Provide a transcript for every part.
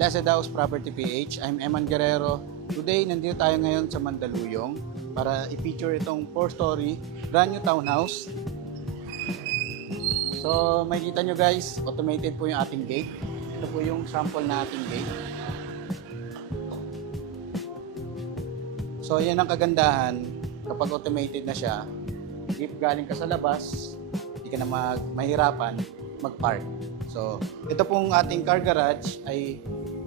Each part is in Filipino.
Blessed House Property PH. I'm Eman Guerrero. Today, nandito tayo ngayon sa Mandaluyong para i-feature itong 4-story brand new townhouse. So, makikita nyo guys, automated po yung ating gate. Ito po yung sample na ating gate. So, yan ang kagandahan kapag automated na siya. If galing ka sa labas, hindi ka na mahirapan mag-park. So, ito pong ating car garage ay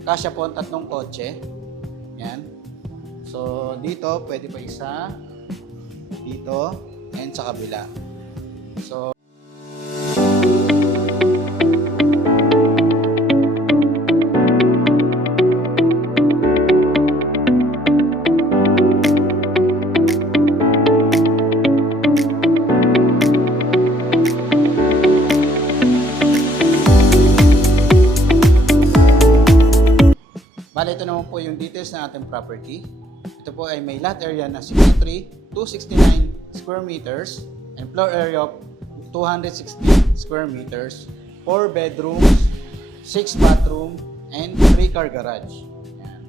kasya po ang 3 kotse. Yan. So, dito pwede pa isa, dito, and sa kabila. So, bale, ito naman po yung details ng ating property. Ito po ay may lot area na 63,269 square meters and floor area of 260 square meters, 4 bedrooms, 6 bathroom, and 3 car garage. Yan.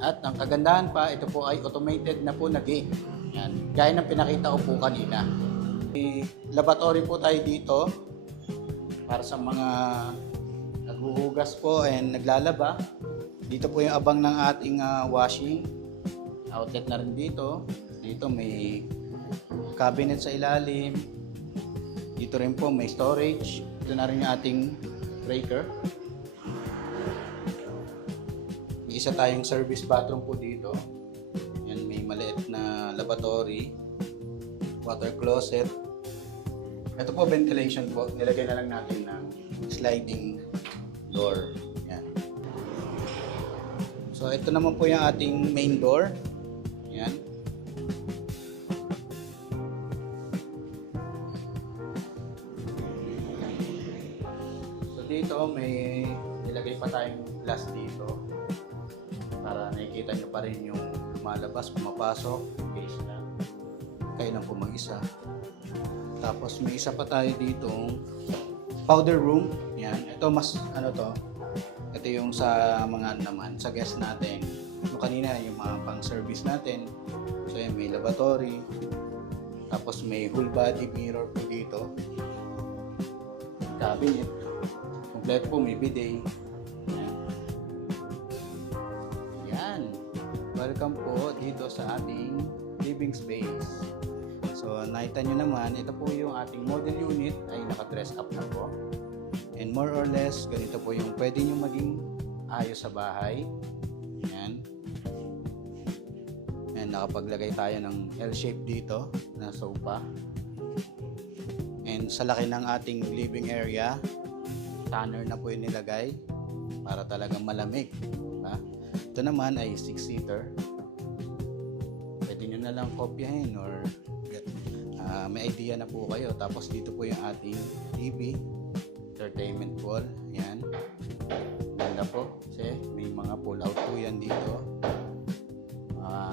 At ang kagandahan pa, ito po ay automated na po na gate. Yan. Gaya ng pinakita ko po kanina. May laboratory po tayo dito para sa mga naghuhugas po and naglalaba. Dito po yung abang ng ating washing. Outlet na rin dito. Dito may cabinet sa ilalim. Dito rin po may storage. Ito na rin yung ating breaker. May isa tayong service bathroom po dito. Yan, may maliit na lavatory. Water closet. Ito po ventilation po. Nilagay na lang natin ng sliding door. Yan. So, ito naman po yung ating main door. Yan. So, dito may nilagay pa tayong glass dito para nakikita nyo pa rin yung malabas, pumapasok, in case na kayo lang po mag-isa. Tapos, may isa pa tayo ditong powder room. Yan. Ito mas, ano to, ito yung sa mga naman, sa guest natin. Yung kanina, yung mga pang-service natin. So, yan, may lavatory. Tapos, may whole body mirror po dito. Cabinet. Kompleto po, may bidet. Yan. Yan. Welcome po dito sa ating living space. So, nakita nyo naman, ito po yung ating model unit ay naka-dress up na po. And more or less, ganito po yung pwede nyo maging ayos sa bahay. Yan. And nakapaglagay tayo ng L-shape dito na sofa. And sa laki ng ating living area, tanner na po yung nilagay para talagang malamig. Diba? Ito naman ay 6-seater. Pwede nyo na lang kopyahin or may idea na po kayo. Tapos dito po yung ating TV. Entertainment wall, yan. Ganda po kasi may mga pull out po yan dito.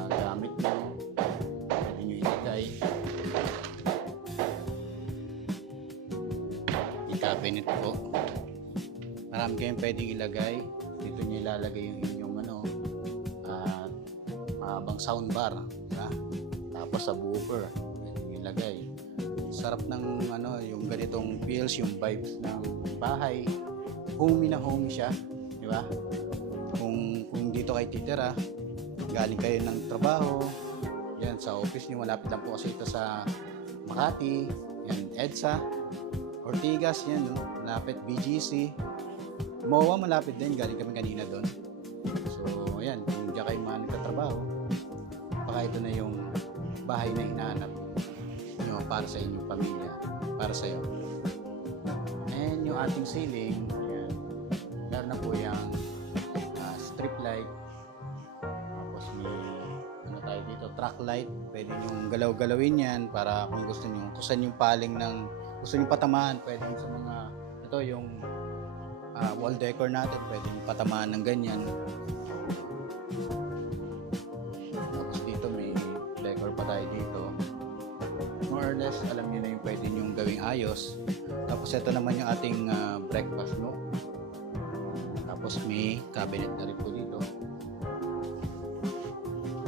Gamit nyo, pwede nyo ilagay. Yung cabinet po, marami kayong pwedeng ilagay. Dito nyo ilalagay yung inyong mahabang soundbar, diba? Tapos sa woofer pwede nyo ilagay. Sarap ng yung ganitong feels, yung vibes ng bahay. Homey na homey siya, di ba? Kung dito kayo titira, galing kayo ng trabaho, yan sa office niyo, malapit lang po kasi ito sa Makati, yan EDSA, Ortigas, yan no? Malapit BGC, MOA malapit din, galing kami kanina doon. So ayan, kung diyan kayo mga nagtatrabaho, baka ito na yung bahay na hinahanap nyo para sa inyong pamilya, para sa iyo. And yung ating ceiling, ayan, meron na po yung strip light. Tapos may tayo dito, track light. Pwede nyo galaw-galawin yan para kung gusto nyo, kung saan yung paling ng gusto nyo patamaan, pwede nyo sa mga ito yung wall decor natin, pwede nyo patamaan ng ganyan. Tapos dito may decor pa tayo dito. More or less, alam niyo na yung pwede nyong gawing ayos. Tapos ito naman yung ating breakfast nook. Tapos may cabinet na rin po dito.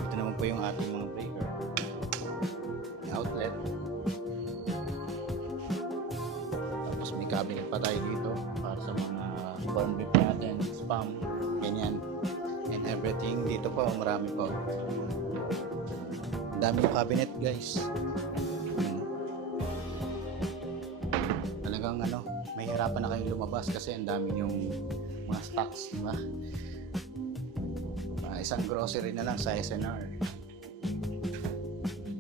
Ito naman po yung ating mga breaker. May outlet. Tapos may cabinet pa tayo dito para sa mga corn beef natin, spam, ganyan. And everything. Dito po, marami po. Ang dami yung cabinet, guys. Talagang mahirapan na kayong lumabas kasi ang dami yung mga stocks, di ba? Isang grocery na lang sa SNR.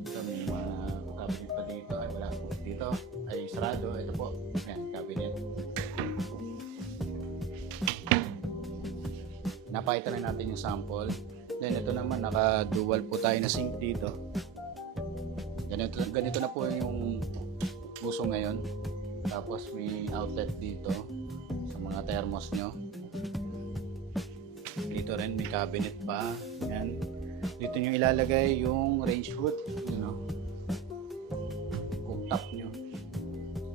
Ito may mga cabinet pa dito. Ay wala po. Dito ay sarado. Ito po. Yan, cabinet. Napakita na natin yung sample. Then ito naman, naka-dual po tayo na sink dito. Ganito na po yung uso ngayon. Tapos may outlet dito sa mga thermos nyo. Dito rin may cabinet pa. Yan. Dito nyo ilalagay yung range hood, cooktop nyo.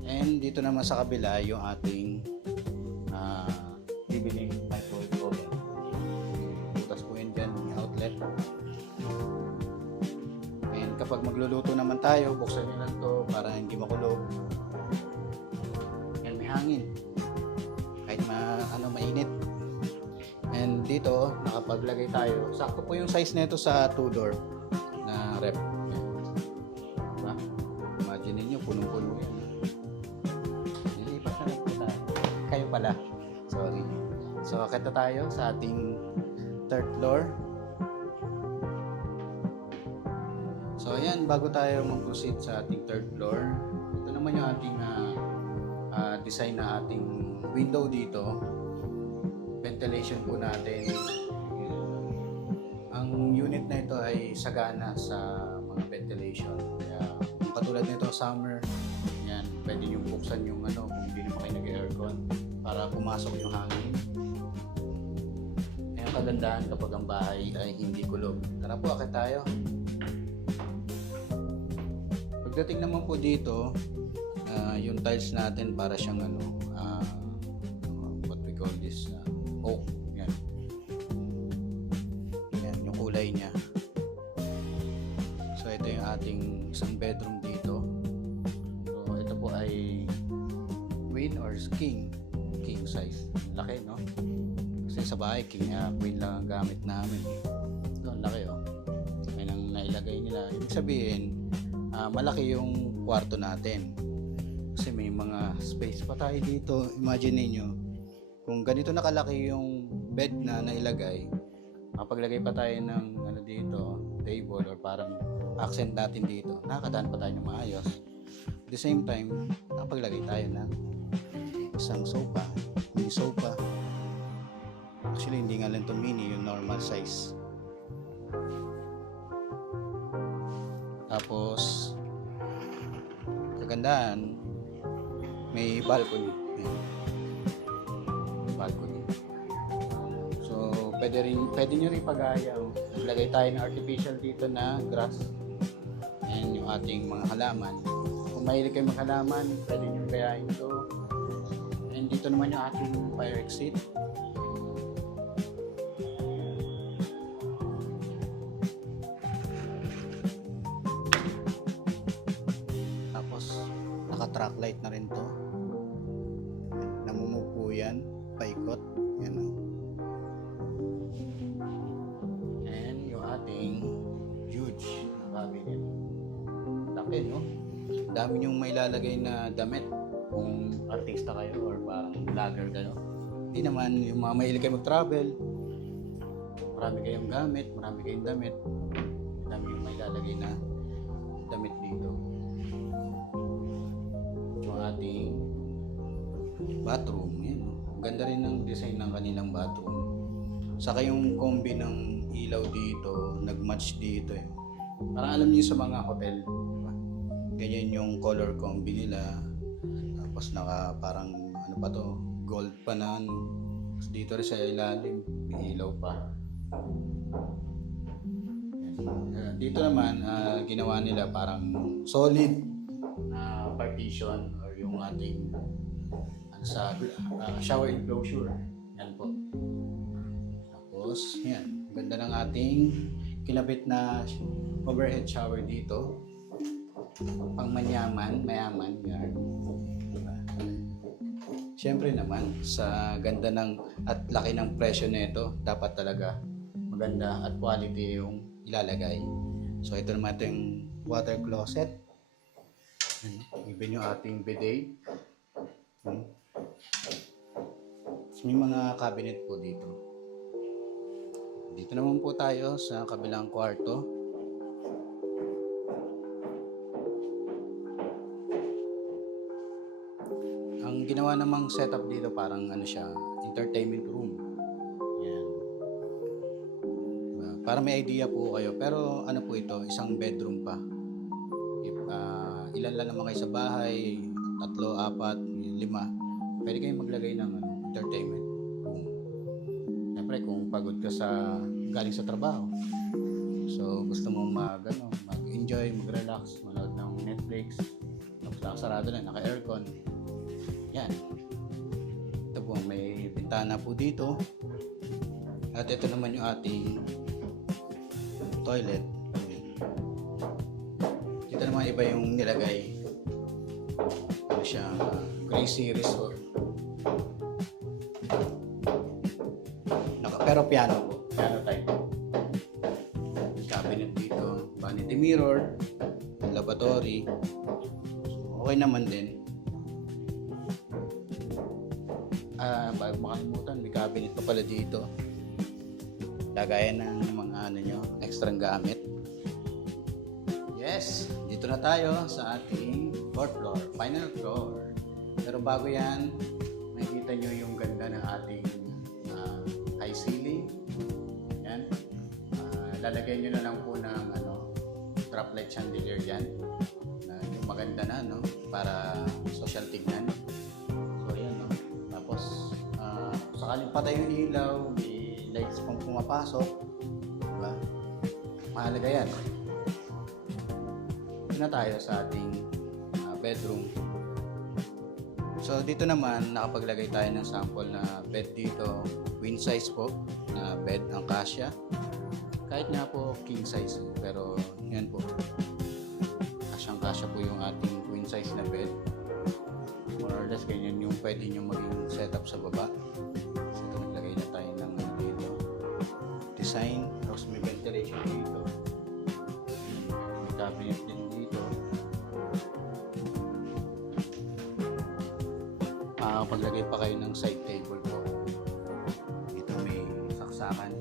And dito naman sa kabila yung ating bibiling microwave oven. Butas po yun dyan, yung outlet. And kapag magluluto naman tayo, buksan nyo lang to para hindi makulog. And may hangin. Kahit mainit. And dito, nakapaglagay tayo. Sakto po yung size nito sa 2-door na rep. Diba? Imagine niyo punong-puno yan. Nilipas na rin po tayo. Kayo pala. Sorry. So, akit na tayo sa ating 3rd floor. So, ayan. Bago tayo mag-proceed sa ating 3rd floor, ito naman yung ating design na ating window dito. Ventilation po natin. Ang unit na ito ay sagana sa mga ventilation. Kaya katulad nito summer, yan, pwede nyo buksan yung kung hindi naman kayo nag-aircon para pumasok yung hangin. Kaya kagandahan kapag ang bahay ay hindi kulog. Tara po, akit tayo. Pagdating naman po dito, yung tiles natin para siyang what we call this, oak. Yan. Yan, yung kulay niya. So, ito yung ating isang bedroom dito. So, ito po ay queen or king. King size. Laki, no? Kasi sa bahay, king queen lang ang gamit namin. So, laki, oh. May nang nailagay nila. Ibig sabihin, malaki yung kwarto natin. Kasi may mga space pa tayo dito. Imagine niyo kung ganito nakalaki yung bed na nailagay, mapaglagay pa tayo ng dito, table or parang accent natin dito, nakakadaan pa tayo ng maayos. At the same time, napaglagay tayo ng isang sofa, mini sofa. Actually, hindi nga lang ito mini, yung normal size. Tapos, kagandahan, may balcony. So, pwede nyo rin pagaya. Naglagay tayo ng artificial dito na grass. And yung ating mga halaman. Kung mahilig kayo maghalaman, pwede nyo gayahin ito. And dito naman yung ating fire exit. Tapos, naka-track light na rin to. Namumove po yan, paikot. Yan o. And yung ating huge na cabinet. Laki, no? Dami yung may lalagay na damit. Kung artista kayo or parang vlogger kayo. Hindi naman, yung mga mahilig kayo mag-travel. Marami kayong gamit, marami kayong damit. Dami yung may lalagay na damit dito. Yung ating bathroom, yan. Ganda rin ng design ng kanilang bathroom. Saka yung kombi ng ilaw dito, nag-match dito eh. Parang alam niyo sa mga hotel, diba? Ganyan yung color kombi nila. Tapos parang pa to, gold pa na Tapos dito rin sa ilalim, may ilaw pa. Dito naman, ginawa nila parang solid na partition or yung ating shower enclosure. Yan po. Tapos, yan. Ganda ng ating kinabit na overhead shower dito. Pang mayaman, yan. Diba? Siyempre naman, sa ganda ng at laki ng presyo nito, dapat talaga maganda at quality yung ilalagay. So, ito naman ito yung water closet. Even yung ating bidet. May mga cabinet po dito. Dito naman po tayo sa kabilang kwarto. Ang ginawa namang setup dito parang ano siya, entertainment room. Yan. Diba? Para may idea po kayo. Pero ano po ito, isang bedroom pa. If, ilan lang naman kayo sa bahay, 3, 4, 5, pwede kayong maglagay ng entertainment room. Siyempre kung pagod ka sa galing sa trabaho, so gusto mo mag-enjoy, mag-relax, manood ng Netflix, nakasarado na, naka-aircon, yan. Ito po, may bintana po dito. At ito naman yung ating toilet. Dito naman iba yung nilagay. Ano siya, Crazy Resort. Pero piano po. Piano type. Cabinet dito. Vanity mirror. Lavatory. Okay naman din. Bago makalimutan, may cabinet pa pala dito. Lagayan ng mga extrang gamit. Yes, dito na tayo sa ating fourth floor, final floor. Pero bago yan, makikita nyo yung ganda ng ating high ceiling. Yan. Lalagyan nyo na lang po ng drop light chandelier dyan. Yung maganda na, para social tignan. So, yan, Tapos, sakaling patay yung ilaw, may lights pang pumapasok. Diba? Mahalaga yan. Ito na tayo sa ating bedroom. So dito naman nakapaglagay tayo ng sample na bed dito, queen size po na bed ang kasya. Kahit nga po king size, pero yan po. Kasyang kasya po yung ating queen size na bed. More or less ganyan yung pwede nyo maging setup sa baba. So ito naglagay na tayo ng dito. Design, tapos may ventilation dito. May cabinet din dito. Paglagay pa kayo ng side table po. Dito may saksakan.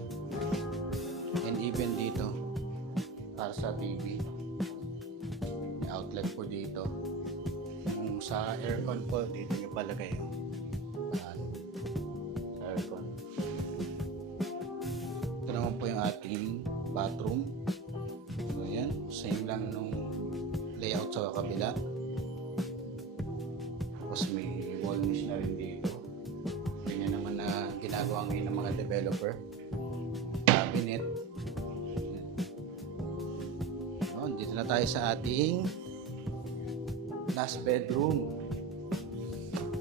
And even dito, para sa TV. May outlet po dito. Kung sa aircon po, dito nyo palagay sa aircon. Ito naman po yung ating bathroom. So yan, same lang nung layout sa kabila. Tapos may wall niche na rin dito. Ganyan naman na ginagawa ngayon ng mga developer. Cabinet. Dito na tayo sa ating last bedroom.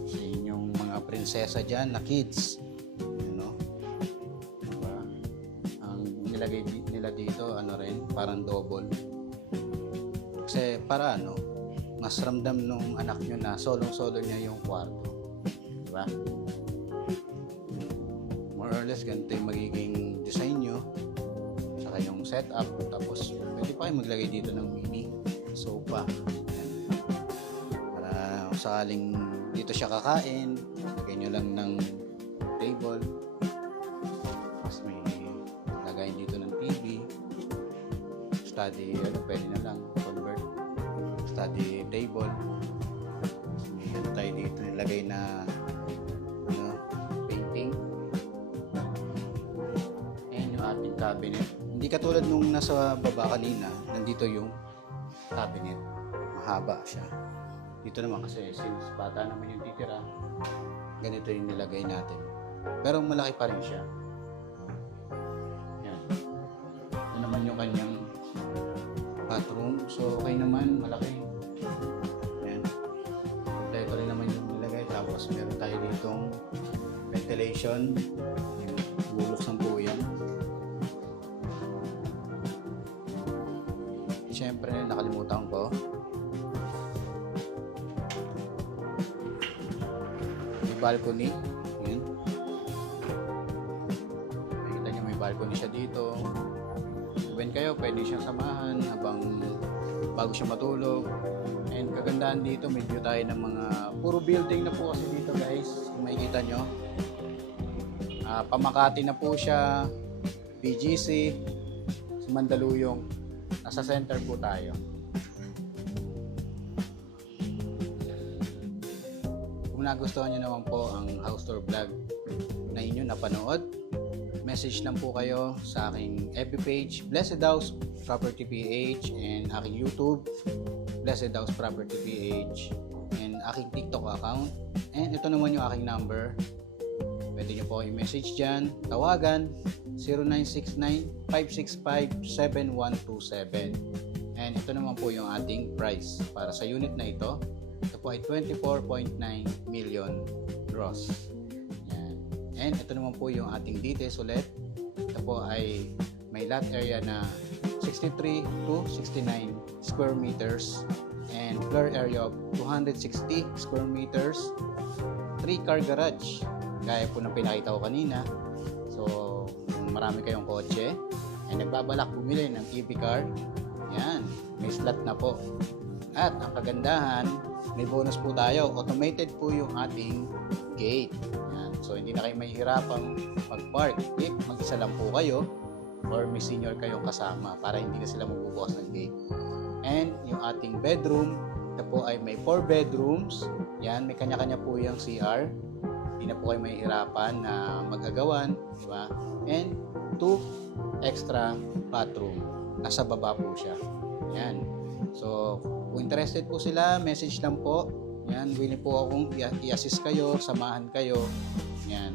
Sa inyong mga prinsesa dyan na kids. Diba? Ang nilagay nila dito, parang double. Kasi para mas ramdam nung anak nyo na solong-solo niya yung kwarto. Diba? More or less, ganito yung magiging design nyo. Saka yung setup. Tapos, pwede pa kayo maglagay dito ng mini sofa. Ayan. Para sakaling dito siya kakain, lagay nyo lang ng table. Tapos may lagayin dito ng TV. Study, pwede na lang convert. Study table. May tayo dito nilagay na painting. Ayan yung ating cabinet. Hindi katulad nung nasa baba kanina, nandito yung cabinet. Mahaba siya. Dito naman kasi since bata naman yung titira, ganito yung nilagay natin. Pero malaki pa rin siya. Yan. Ito naman yung kanyang bathroom. So okay naman, malaki. Yan. Kompleto rin naman yung nilagay. Tapos meron tayo ditong ventilation. Bubuksan po yan. Siyempre, nakalimutan ko. May balcony. Yun. Nakikita nyo may balcony siya dito. When kayo, pwede siyang samahan habang bago siya matulog. And kagandahan dito, may view tayo ng mga puro building na po kasi dito guys. Kung makikita nyo. Pamakati na po siya. BGC. Sa Mandaluyong. Nasa center po tayo. Kung nagustuhan nyo naman po ang house tour vlog na inyo napanood, message lang po kayo sa aking FB page, Blessed House Property PH, and aking YouTube, Blessed House Property PH, and aking TikTok account. And ito naman yung aking number. Pwede nyo po i-message dyan, tawagan 0969-565-7127. And ito naman po yung ating price para sa unit na ito. Ito po ay 24.9 million gross. Yan. And ito naman po yung ating details ulit. Ito po ay may lot area na 63 to 69 square meters and floor area of 260 square meters, 3-car garage. Gaya po ng pinakita ko kanina. So, kung marami kayong kotse ay nagbabalak bumili ng EV car, yan, may slot na po. At ang kagandahan, may bonus po tayo. Automated po yung ating gate. Yan. So, hindi na kayo mahihirapang mag-park. If mag-isa lang po kayo or may senior kayong kasama para hindi na sila magbubukas ng gate. And yung ating bedroom, ito po ay may 4 bedrooms. Yan, may kanya-kanya po yung CR. Hindi na po kayo mahihirapan na mag-agawan, di ba? And 2 extra bathroom. Nasa baba po siya. Yan. So, kung interested po sila, message lang po. Yan, willing po akong i-assist kayo, samahan kayo. Yan.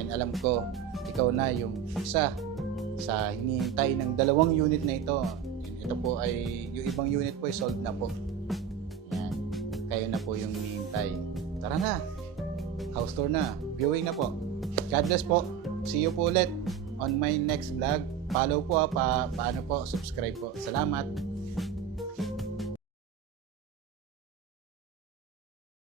And alam ko, ikaw na yung isa sa hinihintay ng 2 unit na ito. Ito po ay, yung ibang unit po ay sold na po. Yan. Kayo na po yung hinihintay. Tara na! House tour na. Viewing na po. God bless po. See you po ulit on my next vlog. Follow po paano po, subscribe po. Salamat.